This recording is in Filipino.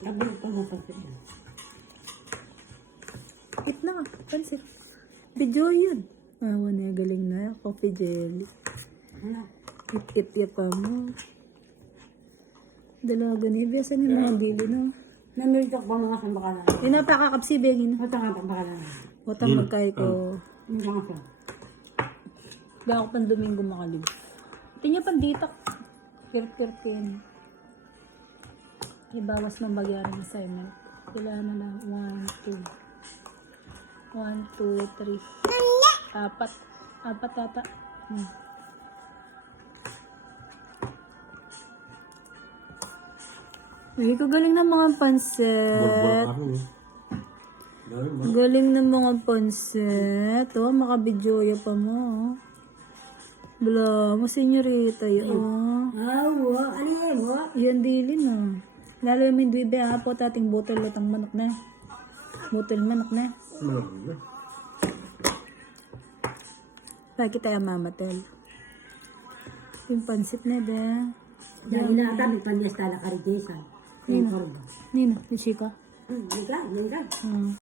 Gabi ko na pansit yan. Hit na ka. Pansit. Video yun. Awa na, galing na. Coffee jelly. Ano? Hit ya pa mo. Dalaga ni Biasa ni mga dili no. Namiritok ba mga sambakalan? Yung napakakapsi bengin. Ito nga sambakalan. Utang magkay ko. Yung mga siya. Kaya ako pang Domingo makalib. Tingnan pang ditak. Kirkirkin. Ibawas ng bagyaran ng assignment. Kailangan na lang. 1, 2. 1, 2, 3. Apat. Apat tata. Ay, kagaling ng mga pansit. Galing ng mga pansit. Oh, makabidyoya pa mo. Oh. Bala mo, senyorita yun. Awa, aliyem mo. Yan dili na. Lalo yung duibe ha po tating botol utang manok na. Botol manok na. Lagi tayo mamatel. Yung pansit na ba? Dahil na ata, may panyas tala ka rin Jason. Yung korbo. Nino, yung chika. May ka. Hmm.